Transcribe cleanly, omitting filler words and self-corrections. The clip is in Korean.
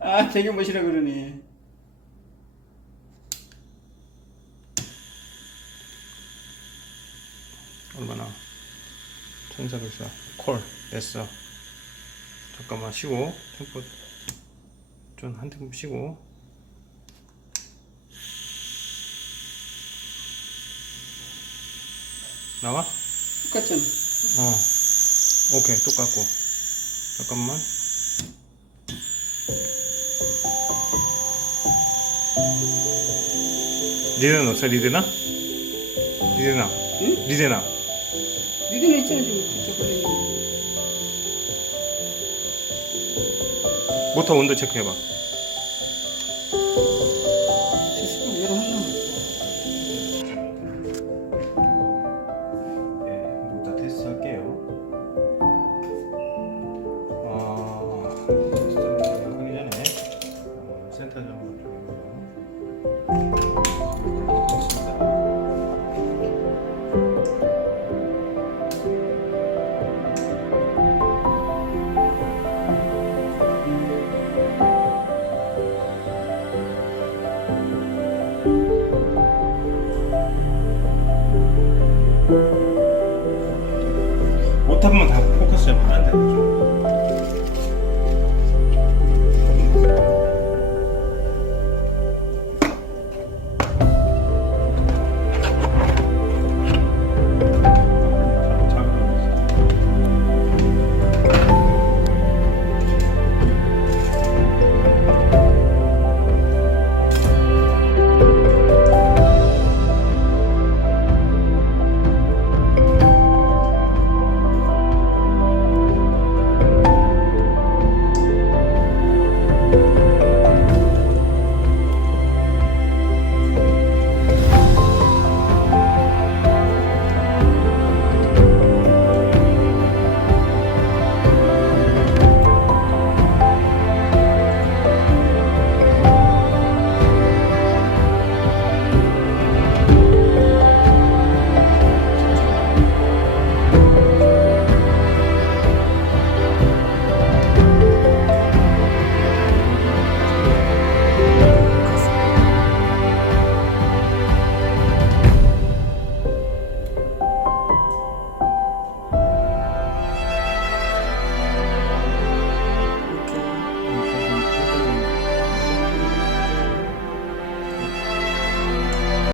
아, 되게 멋이라 그러네. 얼마나? 1404. 콜. 됐어. 잠깐만 쉬고. 템포 좀 한 템포 쉬고. 나와? 똑같잖아. 오케이. 똑같고. 잠깐만. 리드는 없어? 리드나? 리드나? 응? 리드나? 리드는 있잖아, 지금. 그쪽 걸려 있는 모터 온도 체크해봐. 70분 얘를 하려면. 네, 모터 테스트 할게요. 테스트 하기 전에 센터 좀